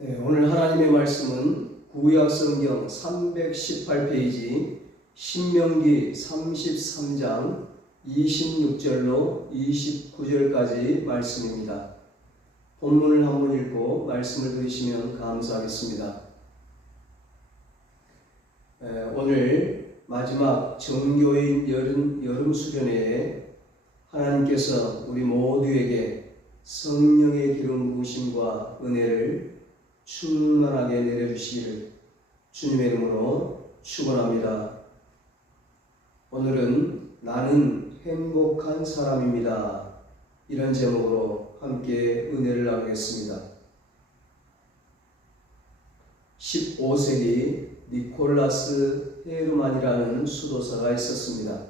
네, 오늘 하나님의 말씀은 구약 성경 318페이지 신명기 33장 26절로 29절까지 말씀입니다. 본문을 한번 읽고 말씀을 들으시면 감사하겠습니다. 오늘 마지막 정교인 여름 수련회에 하나님께서 우리 모두에게 성령의 기름 부으심과 은혜를 충만하게 내려주시기를 주님의 이름으로 축원합니다. 오늘은 나는 행복한 사람입니다. 이런 제목으로 함께 은혜를 나누겠습니다. 15세기 니콜라스 헤르만이라는 수도사가 있었습니다.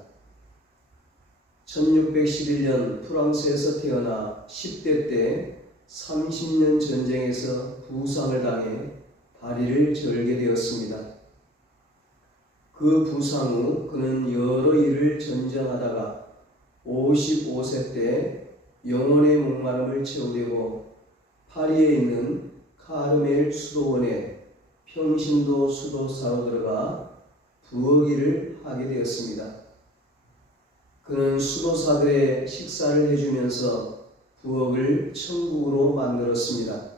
1611년 프랑스에서 태어나 10대 때 30년 전쟁에서 부상을 당해 다리를 절게 되었습니다. 그 부상 후 그는 여러 일을 전전하다가 55세 때 영혼의 목마름을 채우려고 파리에 있는 카르멜 수도원에 평신도 수도사로 들어가 부엌일을 하게 되었습니다. 그는 수도사들의 식사를 해주면서 부엌을 천국으로 만들었습니다.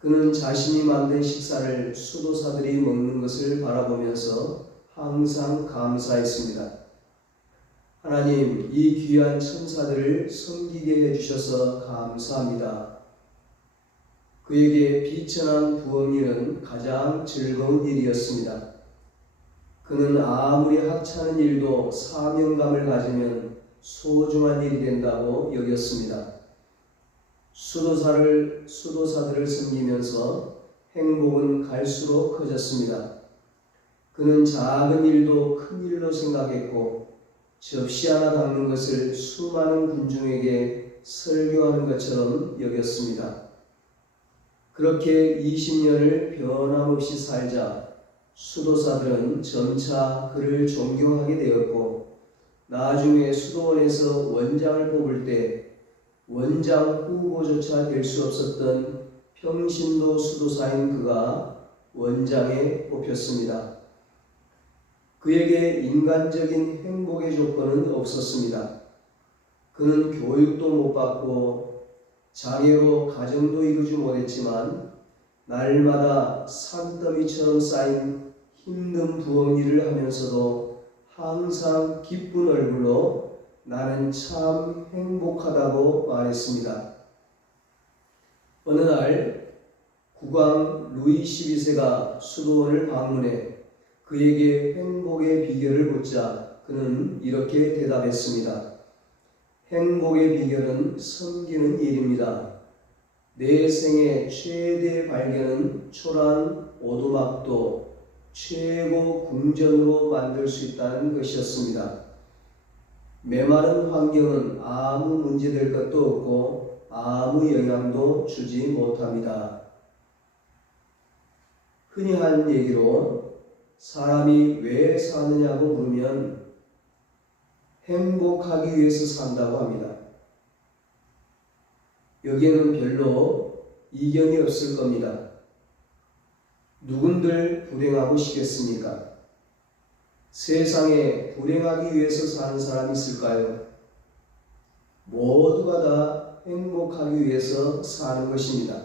그는 자신이 만든 식사를 수도사들이 먹는 것을 바라보면서 항상 감사했습니다. 하나님, 이 귀한 천사들을 섬기게 해주셔서 감사합니다. 그에게 비천한 부엌일은 가장 즐거운 일이었습니다. 그는 아무리 하찮은 일도 사명감을 가지면 소중한 일이 된다고 여겼습니다. 수도사들을 섬기면서 행복은 갈수록 커졌습니다. 그는 작은 일도 큰 일로 생각했고 접시 하나 닦는 것을 수많은 군중에게 설교하는 것처럼 여겼습니다. 그렇게 20년을 변함없이 살자 수도사들은 점차 그를 존경하게 되었고 나중에 수도원에서 원장을 뽑을 때 원장 후보조차 될 수 없었던 평신도 수도사인 그가 원장에 뽑혔습니다. 그에게 인간적인 행복의 조건은 없었습니다. 그는 교육도 못 받고 장애로 가정도 이루지 못했지만 날마다 산더미처럼 쌓인 힘든 부엌일을 하면서도 항상 기쁜 얼굴로 나는 참 행복하다고 말했습니다. 어느 날 국왕 루이 12세가 수도원을 방문해 그에게 행복의 비결을 묻자 그는 이렇게 대답했습니다. 행복의 비결은 섬기는 일입니다. 내 생의 최대 발견은 초라한 오두막도 최고 궁전으로 만들 수 있다는 것이었습니다. 메마른 환경은 아무 문제될 것도 없고 아무 영향도 주지 못합니다. 흔히 하는 얘기로 사람이 왜 사느냐고 물으면 행복하기 위해서 산다고 합니다. 여기에는 별로 이견이 없을 겁니다. 누군들 불행하고 싶겠습니까? 세상에 불행하기 위해서 사는 사람이 있을까요? 모두가 다 행복하기 위해서 사는 것입니다.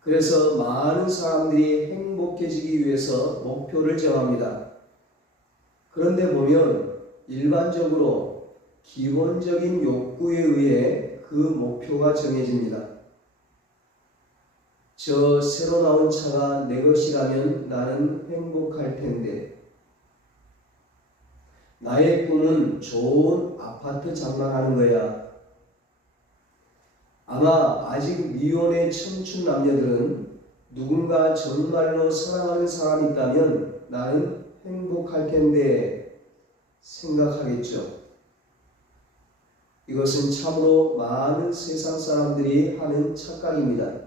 그래서 많은 사람들이 행복해지기 위해서 목표를 정합니다. 그런데 보면 일반적으로 기본적인 욕구에 의해 그 목표가 정해집니다. 저 새로 나온 차가 내 것이라면 나는 행복할 텐데, 나의 꿈은 좋은 아파트 장만하는 거야. 아마 아직 미혼의 청춘 남녀들은 누군가 정말로 사랑하는 사람이 있다면 나는 행복할 텐데 생각하겠죠. 이것은 참으로 많은 세상 사람들이 하는 착각입니다.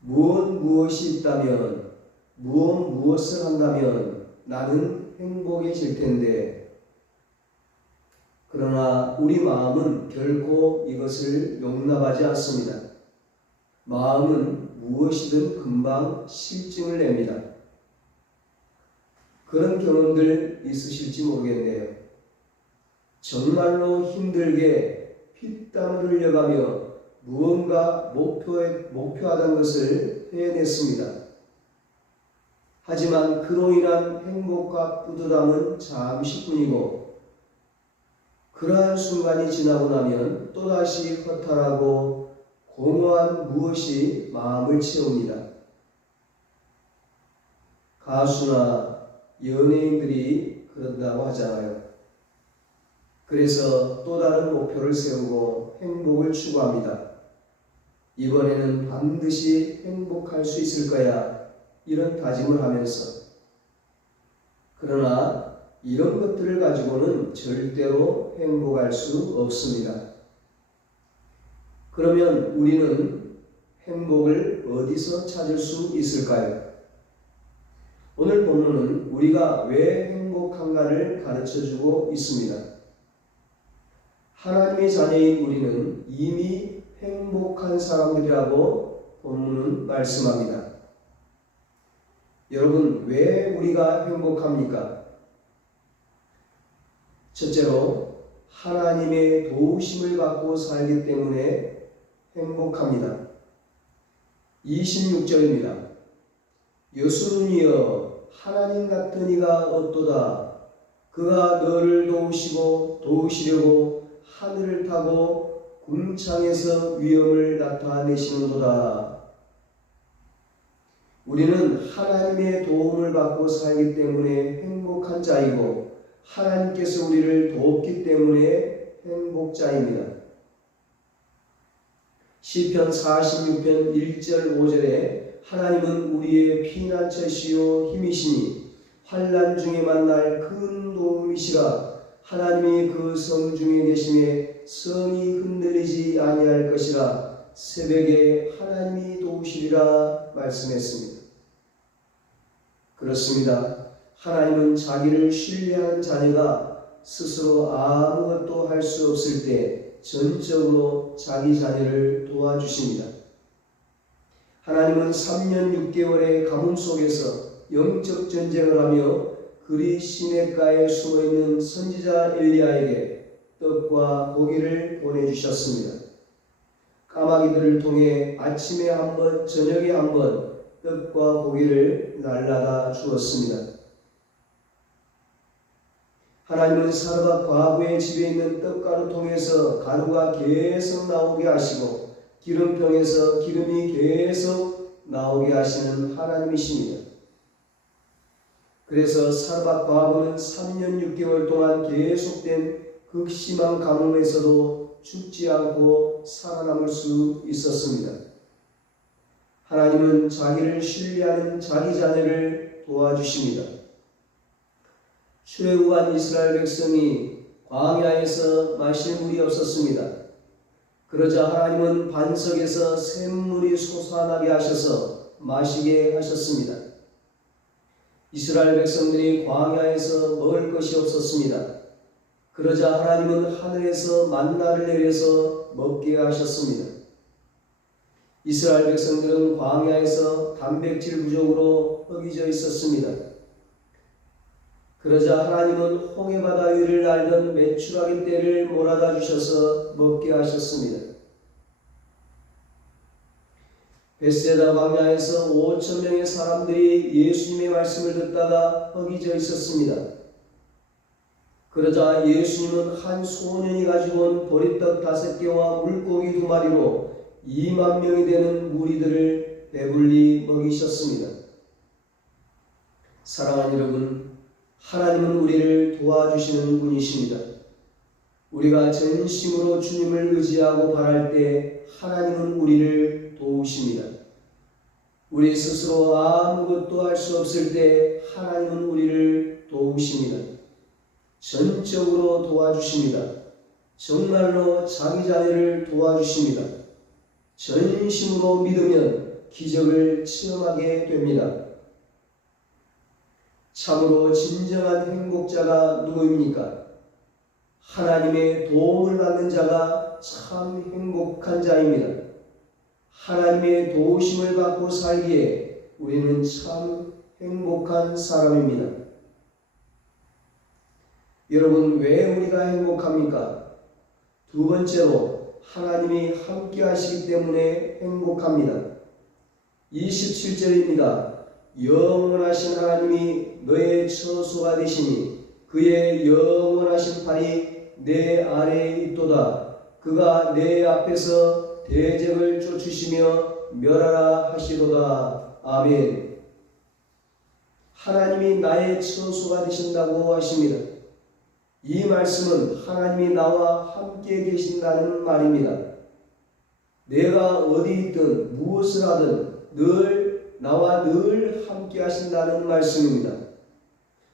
무엇이 있다면, 무엇을 한다면 나는 행복해질 텐데, 그러나 우리 마음은 결코 이것을 용납하지 않습니다. 마음은 무엇이든 금방 실증을 냅니다. 그런 경험들 있으실지 모르겠네요. 정말로 힘들게 피땀을 흘려가며 무언가 목표하던 것을 해냈습니다. 하지만 그로 인한 행복과 뿌듯함은 잠시뿐이고 그러한 순간이 지나고 나면 또다시 허탈하고 공허한 무엇이 마음을 채웁니다. 가수나 연예인들이 그런다고 하잖아요. 그래서 또 다른 목표를 세우고 행복을 추구합니다. 이번에는 반드시 행복할 수 있을 거야, 이런 다짐을 하면서. 그러나 이런 것들을 가지고는 절대로 행복할 수 없습니다. 그러면 우리는 행복을 어디서 찾을 수 있을까요? 오늘 본문은 우리가 왜 행복한가를 가르쳐주고 있습니다. 하나님의 자녀인 우리는 이미 행복한 사람들이라고 본문은 말씀합니다. 여러분, 왜 우리가 행복합니까? 첫째로 하나님의 도우심을 받고 살기 때문에 행복합니다. 26절입니다. 여수는이여 하나님 같은 이가 어떠다. 그가 너를 도우시려고 하늘을 타고 궁창에서 위엄을 나타내시는도다. 우리는 하나님의 도움을 받고 살기 때문에 행복한 자이고 하나님께서 우리를 돕기 때문에 행복자입니다. 시편 46편 1절 5절에 하나님은 우리의 피난처시요 힘이시니 환난 중에 만날 큰 도움이시라. 하나님이 그 성 중에 계심에 성이 흔들리지 아니할 것이라. 새벽에 하나님이 도우시리라 말씀했습니다. 그렇습니다. 하나님은 자기를 신뢰하는 자녀가 스스로 아무것도 할 수 없을 때 전적으로 자기 자녀를 도와주십니다. 하나님은 3년 6개월의 가뭄 속에서 영적 전쟁을 하며 그리 시냇가에 숨어있는 선지자 엘리야에게 떡과 고기를 보내주셨습니다. 까마귀들을 통해 아침에 한 번, 저녁에 한 번 떡과 고기를 날라다 주었습니다. 하나님은 사르밧 과부의 집에 있는 떡가루 통해서 가루가 계속 나오게 하시고 기름병에서 기름이 계속 나오게 하시는 하나님이십니다. 그래서 사르밧 과부는 3년 6개월 동안 계속된 극심한 가뭄에서도 죽지 않고 살아남을 수 있었습니다. 하나님은 자기를 신뢰하는 자기 자녀를 도와주십니다. 출애굽한 이스라엘 백성이 광야에서 마실 물이 없었습니다. 그러자 하나님은 반석에서 샘물이 솟아나게 하셔서 마시게 하셨습니다. 이스라엘 백성들이 광야에서 먹을 것이 없었습니다. 그러자 하나님은 하늘에서 만나를 내려서 먹게 하셨습니다. 이스라엘 백성들은 광야에서 단백질 부족으로 허기져 있었습니다. 그러자 하나님은 홍해바다 위를 날던 메추라기 떼를 몰아다 주셔서 먹게 하셨습니다. 벳세다 광야에서 5,000명의 사람들이 예수님의 말씀을 듣다가 허기져 있었습니다. 그러자 예수님은 한 소년이 가지고 온 보리떡 5개와 물고기 2마리로 2만 명이 되는 무리들을 배불리 먹이셨습니다. 사랑하는 여러분, 하나님은 우리를 도와주시는 분이십니다. 우리가 전심으로 주님을 의지하고 바랄 때 하나님은 우리를 도우십니다. 우리 스스로 아무것도 할 수 없을 때 하나님은 우리를 도우십니다. 전적으로 도와주십니다. 정말로 자기 자녀를 도와주십니다. 전심으로 믿으면 기적을 체험하게 됩니다. 참으로 진정한 행복자가 누구입니까? 하나님의 도움을 받는 자가 참 행복한 자입니다. 하나님의 도우심을 받고 살기에 우리는 참 행복한 사람입니다. 여러분, 왜 우리가 행복합니까? 두 번째로 하나님이 함께 하시기 때문에 행복합니다. 27절입니다. 영원하신 하나님이 너의 처소가 되시니 그의 영원하신 팔이 내 아래에 있도다. 그가 내 앞에서 대적을 쫓으시며 멸하라 하시도다. 아멘. 하나님이 나의 처소가 되신다고 하십니다. 이 말씀은 하나님이 나와 함께 계신다는 말입니다. 내가 어디 있든 무엇을 하든 나와 늘 함께 하신다는 말씀입니다.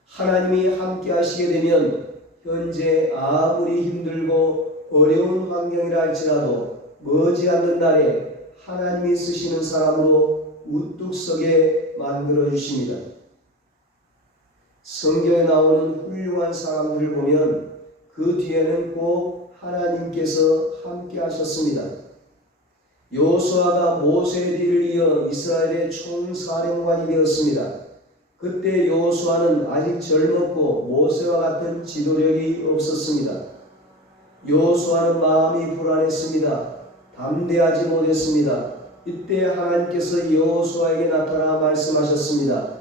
하나님이 함께 하시게 되면 현재 아무리 힘들고 어려운 환경이라 할지라도 머지않는 날에 하나님이 쓰시는 사람으로 우뚝 서게 만들어 주십니다. 성경에 나오는 훌륭한 사람들을 보면 그 뒤에는 꼭 하나님께서 함께 하셨습니다. 여호수아가 모세의 뒤를 이어 이스라엘의 총사령관이 되었습니다. 그때 여호수아는 아직 젊었고 모세와 같은 지도력이 없었습니다. 여호수아는 마음이 불안했습니다. 담대하지 못했습니다. 이때 하나님께서 여호수아에게 나타나 말씀하셨습니다.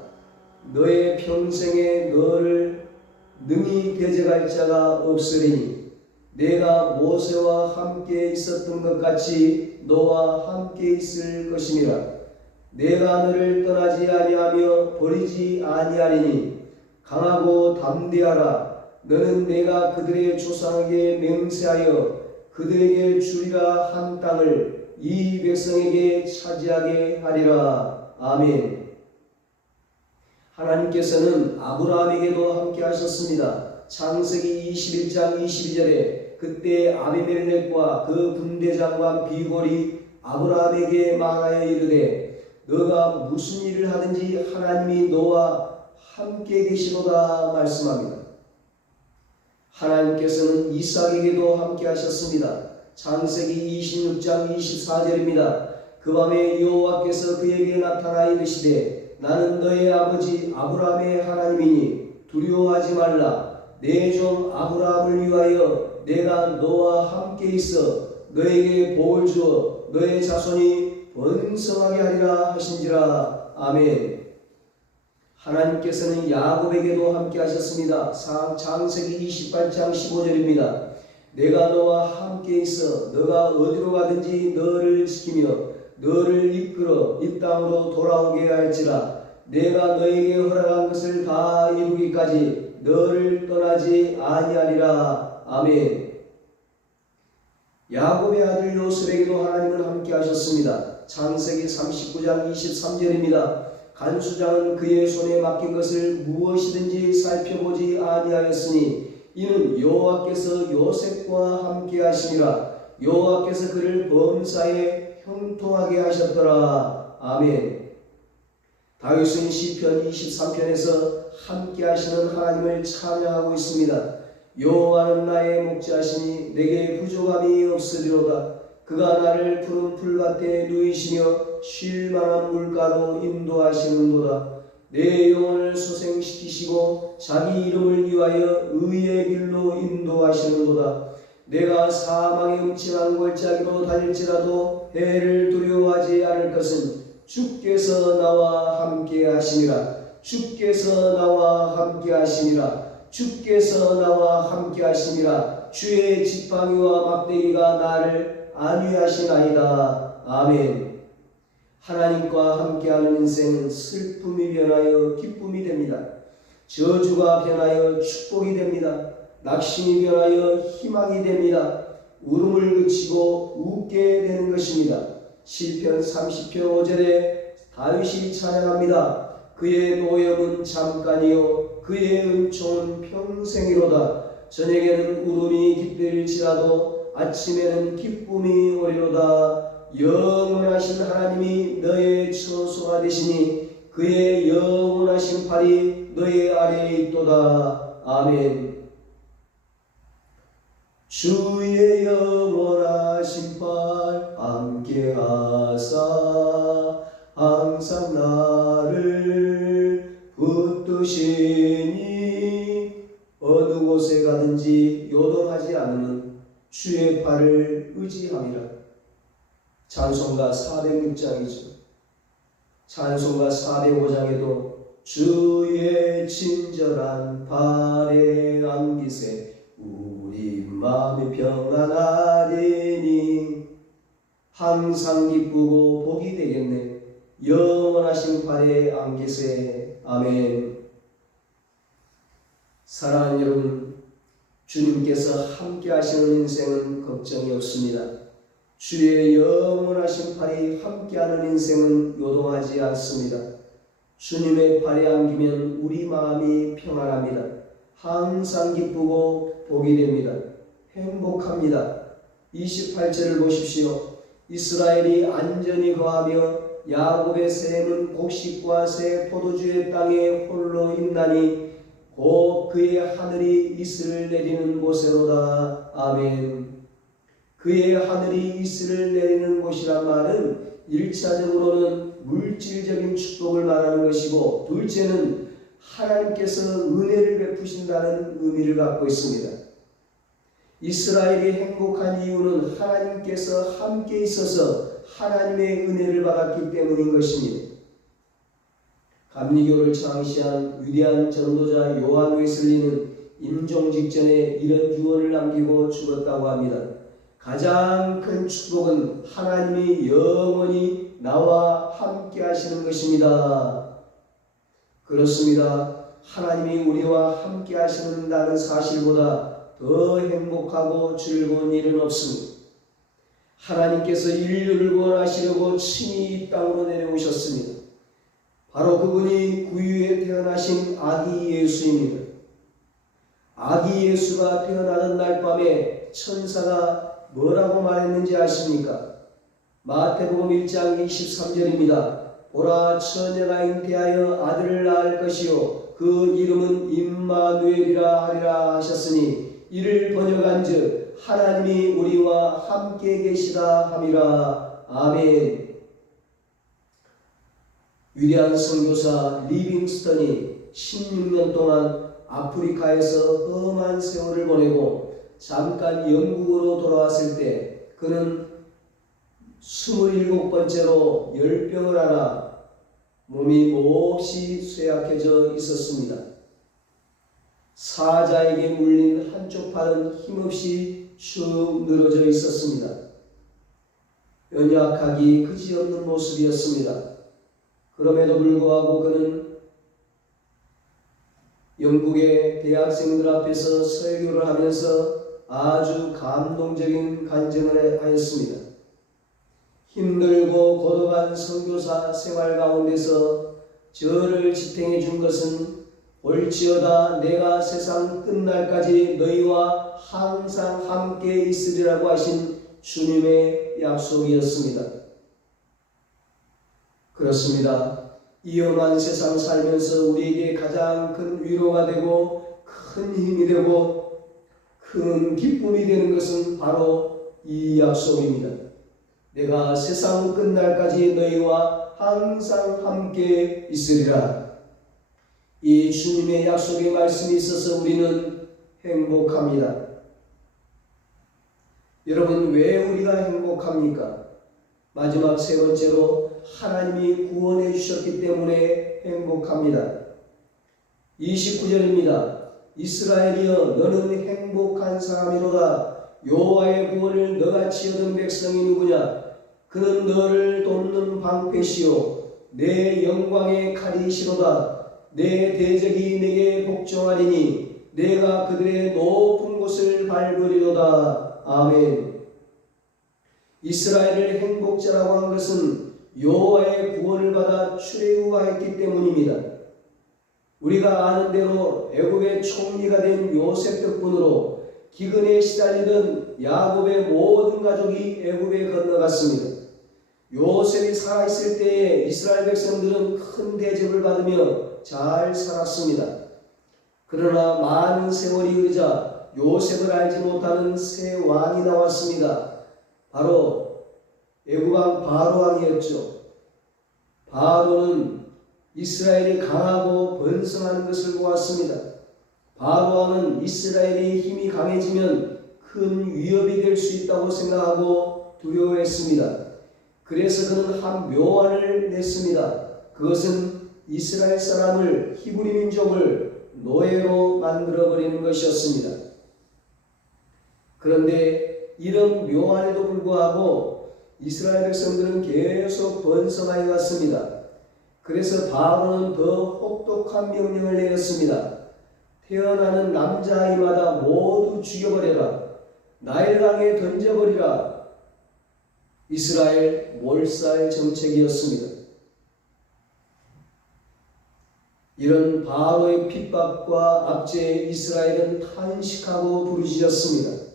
너의 평생에 너를 능히 대적할 자가 없으리니 내가 모세와 함께 있었던 것 같이 너와 함께 있을 것이니라. 내가 너를 떠나지 아니하며 버리지 아니하리니 강하고 담대하라. 너는 내가 그들의 조상에게 맹세하여 그들에게 주리라 한 땅을 이 백성에게 차지하게 하리라. 아멘. 하나님께서는 아브라함에게도 함께 하셨습니다. 창세기 21장 22절에 그때 아비멜렉과 그 군대장관 비골이 아브라함에게 말하여 이르되 너가 무슨 일을 하든지 하나님이 너와 함께 계시도다 말씀합니다. 하나님께서는 이삭에게도 함께 하셨습니다. 창세기 26장 24절입니다. 그 밤에 여호와께서 그에게 나타나 이르시되 나는 너의 아버지 아브라함의 하나님이니 두려워하지 말라. 내 종 아브라함을 위하여 내가 너와 함께 있어 너에게 복을 주어 너의 자손이 번성하게 하리라 하신지라. 아멘. 하나님께서는 야곱에게도 함께 하셨습니다. 창세기 28장 15절입니다. 내가 너와 함께 있어 너가 어디로 가든지 너를 지키며 너를 이끌어 이 땅으로 돌아오게 할지라. 내가 너에게 허락한 것을 다 이루기까지 너를 떠나지 아니하리라. 아멘. 야곱의 아들 요셉에게도 하나님은 함께 하셨습니다. 창세기 39장 23절입니다. 간수장은 그의 손에 맡긴 것을 무엇이든지 살펴보지 아니하였으니 이는 여호와께서 요셉과 함께 하시니라. 여호와께서 그를 범사에 형통하게 하셨더라. 아멘. 다윗은 시편 23편에서 함께 하시는 하나님을 찬양하고 있습니다. 여호와는 나의 목자시니 내게 부족함이 없으리로다. 그가 나를 푸른 풀밭에 누이시며 쉴 만한 물가로 인도하시는도다. 내 영혼을 소생시키시고 자기 이름을 위하여 의의 길로 인도하시는도다. 내가 사망의 음침한 골짜기로 달릴지라도 해를 두려워하지 않을 것은 주께서 나와 함께 하시니라. 주께서 나와 함께 하시니라. 주께서 나와 함께 하시니라. 주의 지팡이와 막대기가 나를 안위하시나이다. 아멘. 하나님과 함께하는 인생은 슬픔이 변하여 기쁨이 됩니다. 저주가 변하여 축복이 됩니다. 낙심이 변하여 희망이 됩니다. 울음을 그치고 웃게 되는 것입니다. 시편 30편 5절에 다윗이 찬양합니다. 그의 노염은 잠깐이요 그의 은총은 평생이로다. 저녁에는 울음이 깃들일지라도 아침에는 기쁨이 오리로다. 영원하신 하나님이 너의 처소가 되시니 그의 영원하신 팔이 너의 아래에 있도다. 아멘. 주의 영원하신 팔 함께하리라. 하사 항상 나를 붙드시니 어느 곳에 가든지 요동하지 않으면 주의 팔을 의지함이라. 찬송가 406장이죠. 찬송가 405장에도 주의 친절한 발에 안기세 우리 마음이 평안하리니 항상 기쁘고 복이 되겠네 영원하신 발에 안기세. 아멘. 사랑하는 여러분, 주님께서 함께 하시는 인생은 걱정이 없습니다. 주의 영원하신 팔이 함께하는 인생은 요동하지 않습니다. 주님의 발에 안기면 우리 마음이 평안합니다. 항상 기쁘고 복이 됩니다. 행복합니다. 28절을 보십시오. 이스라엘이 안전히 거하며 야곱의 샘은 곡식과 새 포도주의 땅에 홀로 있나니 곧 그의 하늘이 이슬을 내리는 곳에로다. 아멘. 그의 하늘이 이슬을 내리는 곳이란 말은 1차적으로는 물질적인 축복을 말하는 것이고, 둘째는 하나님께서 은혜를 베푸신다는 의미를 갖고 있습니다. 이스라엘이 행복한 이유는 하나님께서 함께 있어서 하나님의 은혜를 받았기 때문인 것입니다. 감리교를 창시한 위대한 전도자 요한 웨슬리는 임종 직전에 이런 유언을 남기고 죽었다고 합니다. 가장 큰 축복은 하나님이 영원히 나와 함께 하시는 것입니다. 그렇습니다. 하나님이 우리와 함께 하시는다는 사실보다 더 행복하고 즐거운 일은 없습니다. 하나님께서 인류를 구원하시려고 친히 이 땅으로 내려오셨습니다. 바로 그분이 구유에 태어나신 아기 예수입니다. 아기 예수가 태어나던 날 밤에 천사가 뭐라고 말했는지 아십니까? 마태복음 1장 23절입니다. 보라, 처녀가 잉태하여 아들을 낳을 것이요 그 이름은 임마누엘이라 하리라 하셨으니 이를 번역한즉 하나님이 우리와 함께 계시다 함이라. 아멘. 위대한 선교사 리빙스턴이 16년 동안 아프리카에서 험한 세월을 보내고 잠깐 영국으로 돌아왔을 때 그는 27번째로 열병을 앓아 몸이 몹시 쇠약해져 있었습니다. 사자에게 물린 한쪽 팔은 힘없이 축 늘어져 있었습니다. 연약하기 그지없는 모습이었습니다. 그럼에도 불구하고 그는 영국의 대학생들 앞에서 설교를 하면서 아주 감동적인 간증을 하였습니다. 힘들고 고독한 선교사 생활 가운데서 저를 지탱해 준 것은 올지어다 내가 세상 끝날까지 너희와 항상 함께 있으리라고 하신 주님의 약속이었습니다. 그렇습니다. 이 험한 세상 살면서 우리에게 가장 큰 위로가 되고 큰 힘이 되고 큰 기쁨이 되는 것은 바로 이 약속입니다. 내가 세상 끝날까지 너희와 항상 함께 있으리라. 이 주님의 약속의 말씀이 있어서 우리는 행복합니다. 여러분, 왜 우리가 행복합니까? 마지막 세 번째로 하나님이 구원해 주셨기 때문에 행복합니다. 29절입니다. 이스라엘이여 너는 행복한 사람이로다. 여호와의 구원을 너같이 얻은 백성이 누구냐? 그는 너를 돕는 방패시요 내 영광의 칼이시로다. 내 대적이 내게 복종하리니 내가 그들의 높은 곳을 밟으리로다. 아멘. 이스라엘을 행복자라고 한 것은 여호와의 구원을 받아 출애굽하였기 때문입니다. 우리가 아는 대로 애굽의 총리가 된 요셉 덕분으로 기근에 시달리던 야곱의 모든 가족이 애굽에 건너갔습니다. 요셉이 살아있을 때에 이스라엘 백성들은 큰 대접을 받으며 잘 살았습니다. 그러나 많은 세월이 흐르자 요셉을 알지 못하는 새 왕이 나왔습니다. 바로 애굽 왕 바로 왕이었죠. 바로는 이스라엘이 강하고 번성하는 것을 보았습니다. 바로 왕은 이스라엘이 힘이 강해지면 큰 위협이 될 수 있다고 생각하고 두려워했습니다. 그래서 그는 한 묘안을 냈습니다. 그것은 이스라엘 사람을, 히브리 민족을 노예로 만들어버리는 것이었습니다. 그런데 이런 묘안에도 불구하고 이스라엘 백성들은 계속 번성하여 갔습니다. 그래서 바로는 더 혹독한 명령을 내렸습니다. 태어나는 남자아이마다 모두 죽여버려라. 나일강에 던져버리라. 이스라엘 몰살 정책이었습니다. 이런 바로의 핍박과 압제에 이스라엘은 탄식하고 부르짖었습니다.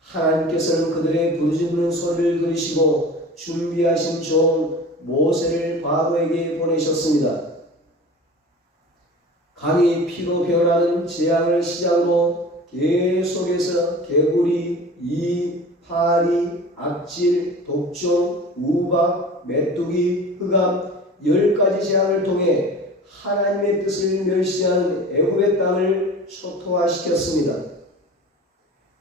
하나님께서는 그들의 부르짖는 소리를 들으시고 준비하신 종 모세를 바로에게 보내셨습니다. 강이 피로 변하는 재앙을 시작으로 계속해서 개구리, 이, 파리, 악질, 독종, 우박, 메뚜기, 흑암 10가지 재앙을 통해 하나님의 뜻을 멸시하는 애굽의 땅을 초토화시켰습니다.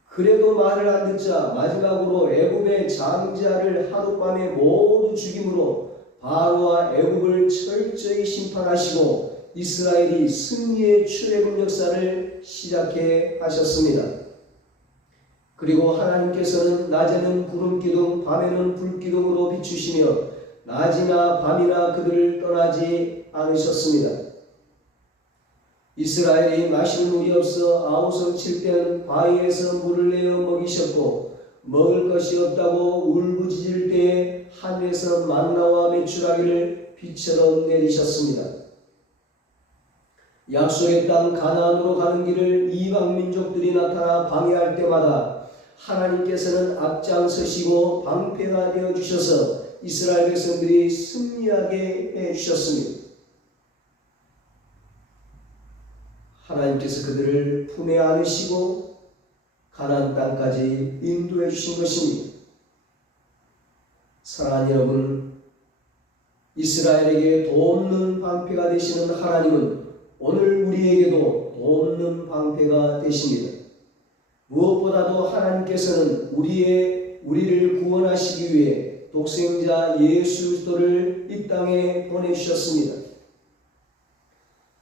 그래도 말을 안 듣자 마지막으로 애굽의 장자를 하룻밤에 모두 죽임으로 바로와 애굽을 철저히 심판하시고 이스라엘이 승리의 출애굽 역사를 시작해 하셨습니다. 그리고 하나님께서는 낮에는 구름기둥, 밤에는 불기둥으로 비추시며 낮이나 밤이나 그들을 떠나지 않으셨습니다. 이스라엘이 마실 물이 없어 아우성 칠 때는 바위에서 물을 내어 먹이셨고 먹을 것이 없다고 울부짖을 때에 하늘에서 만나와 메추라기를 비처럼 내리셨습니다. 약속의 땅 가나안으로 가는 길을 이방 민족들이 나타나 방해할 때마다 하나님께서는 앞장서시고 방패가 되어 주셔서 이스라엘 백성들이 승리하게 해 주셨습니다. 하나님께서 그들을 품에 안으시고 가나안 땅까지 인도해 주신 것입니다. 사랑하는 여러분, 이스라엘에게 돕는 방패가 되시는 하나님은 오늘 우리에게도 돕는 방패가 되십니다. 무엇보다도 하나님께서는 우리를 구원하시기 위해 독생자 예수 그리스도를 이 땅에 보내주셨습니다.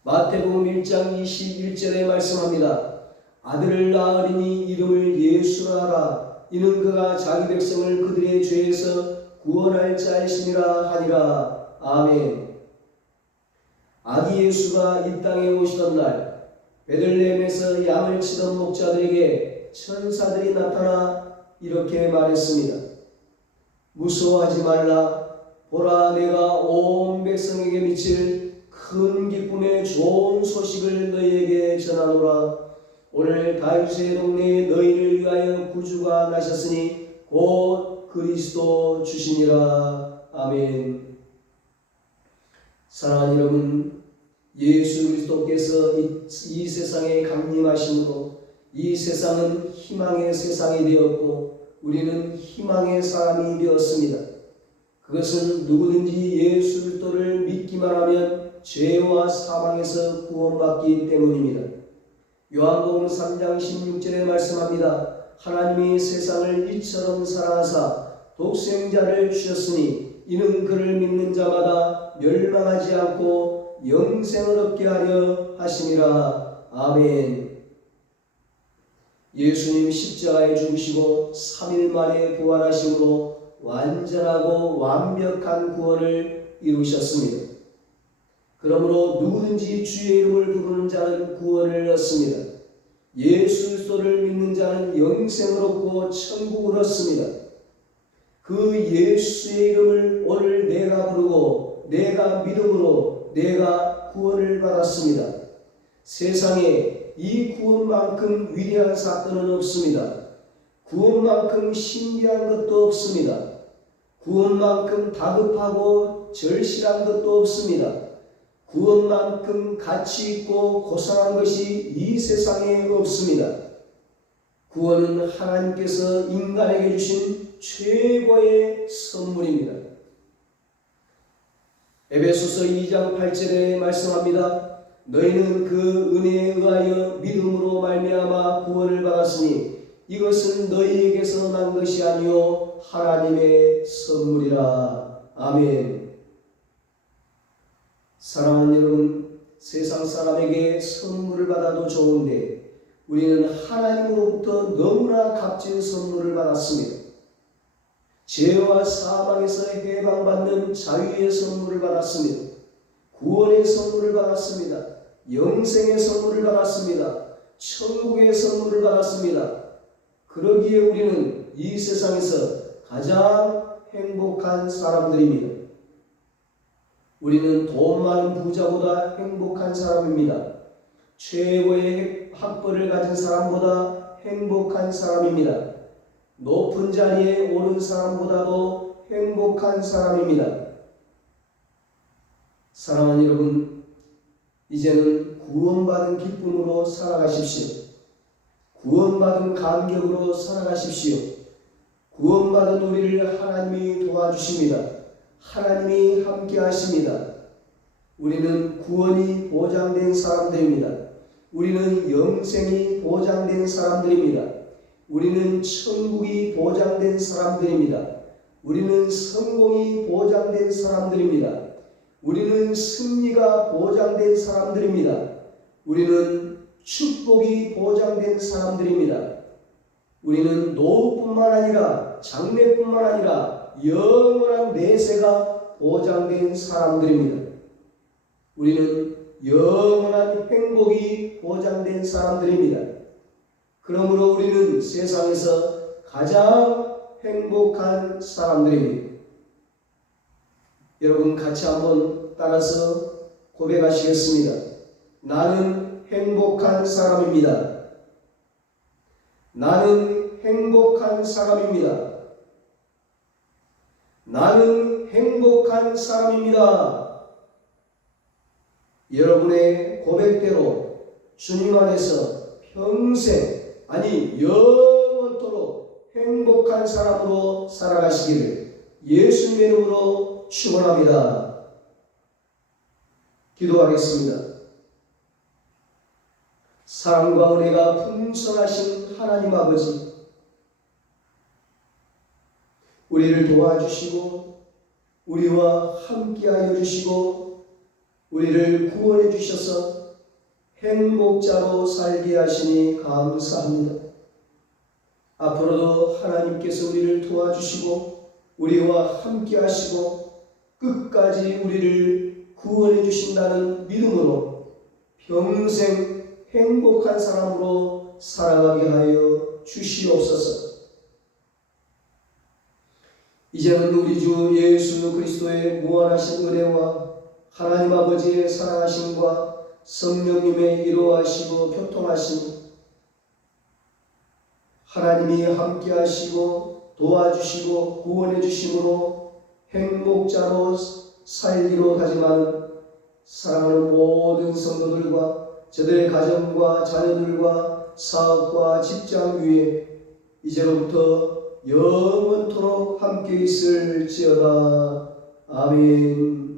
마태복음 1장 21절에 말씀합니다. 아들을 낳으리니 이름을 예수라 하라. 이는 그가 자기 백성을 그들의 죄에서 구원할 자이시니라 하니라. 아멘. 아기 예수가 이 땅에 오시던 날 베들레헴에서 양을 치던 목자들에게 천사들이 나타나 이렇게 말했습니다. 무서워하지 말라. 보라, 내가 온 백성에게 미칠 큰 기쁨의 좋은 소식을 너희에게 전하노라. 오늘 다윗의 동네에 너희를 위하여 구주가 나셨으니 곧 그리스도 주시니라. 아멘. 사랑하는 여러분, 예수 그리스도께서 이 세상에 강림하심으로 이 세상은 희망의 세상이 되었고 우리는 희망의 사람이 되었습니다. 그것은 누구든지 예수 그리스도를 믿기만 하면 죄와 사망에서 구원받기 때문입니다. 요한복음 3장 16절에 말씀합니다. 하나님이 세상을 이처럼 사랑하사 독생자를 주셨으니 이는 그를 믿는 자마다 멸망하지 않고 영생을 얻게 하려 하심이라. 아멘. 예수님 십자가에 죽으시고 3일 만에 부활하심으로 완전하고 완벽한 구원을 이루셨습니다. 그러므로 누구든지 주의 이름을 부르는 자는 구원을 얻습니다. 예수 그리스도를 믿는 자는 영생을 얻고 천국을 얻습니다. 그 예수의 이름을 오늘 내가 부르고 내가 믿음으로 내가 구원을 받았습니다. 세상에 이 구원만큼 위대한 사건은 없습니다. 구원만큼 신기한 것도 없습니다. 구원만큼 다급하고 절실한 것도 없습니다. 구원만큼 가치 있고 고상한 것이 이 세상에 없습니다. 구원은 하나님께서 인간에게 주신 최고의 선물입니다. 에베소서 2장 8절에 말씀합니다. 너희는 그 은혜에 의하여 믿음으로 말미암아 구원을 받았으니 이것은 너희에게서 난 것이 아니요 하나님의 선물이라. 아멘. 사랑하는 여러분, 세상 사람에게 선물을 받아도 좋은데 우리는 하나님으로부터 너무나 값진 선물을 받았습니다. 죄와 사망에서 해방받는 자유의 선물을 받았습니다. 구원의 선물을 받았습니다. 영생의 선물을 받았습니다. 천국의 선물을 받았습니다. 그러기에 우리는 이 세상에서 가장 행복한 사람들입니다. 우리는 돈 많은 부자보다 행복한 사람입니다. 최고의 학벌을 가진 사람보다 행복한 사람입니다. 높은 자리에 오른 사람보다도 행복한 사람입니다. 사랑하는 여러분, 이제는 구원받은 기쁨으로 살아가십시오. 구원받은 감격으로 살아가십시오. 구원받은 우리를 하나님이 도와주십니다. 하나님이 함께 하십니다. 우리는 구원이 보장된 사람들입니다. 우리는 영생이 보장된 사람들입니다. 우리는 천국이 보장된 사람들입니다. 우리는 성공이 보장된 사람들입니다. 우리는 승리가 보장된 사람들입니다. 우리는 축복이 보장된 사람들입니다. 우리는 노후뿐만 아니라 장래뿐만 아니라 영원한 내세가 보장된 사람들입니다. 우리는 영원한 행복이 보장된 사람들입니다. 그러므로 우리는 세상에서 가장 행복한 사람들입니다. 여러분 같이 한번 따라서 고백하시겠습니다. 나는 행복한 사람입니다. 나는 행복한 사람입니다. 나는 행복한 사람입니다. 여러분의 고백대로 주님 안에서 평생 아니 영원토록 행복한 사람으로 살아가시기를 예수님의 이름으로 축원합니다. 기도하겠습니다. 사랑과 은혜가 풍성하신 하나님 아버지, 우리를 도와주시고 우리와 함께하여 주시고 우리를 구원해 주셔서 행복자로 살게 하시니 감사합니다. 앞으로도 하나님께서 우리를 도와주시고 우리와 함께 하시고 끝까지 우리를 구원해 주신다는 믿음으로 평생 행복한 사람으로 살아가게 하여 주시옵소서. 이제는 우리 주 예수 그리스도의 무한하신 은혜와 하나님 아버지의 사랑하심과 성령님의 이루하시고 교통하심, 하나님이 함께 하시고 도와주시고 구원해 주심으로 행복자로 살기로 다짐하는 사랑하는 모든 성도들과 저들의 가정과 자녀들과 사업과 직장 위에 이제로부터 영원토록 함께 있을지어다. 아멘.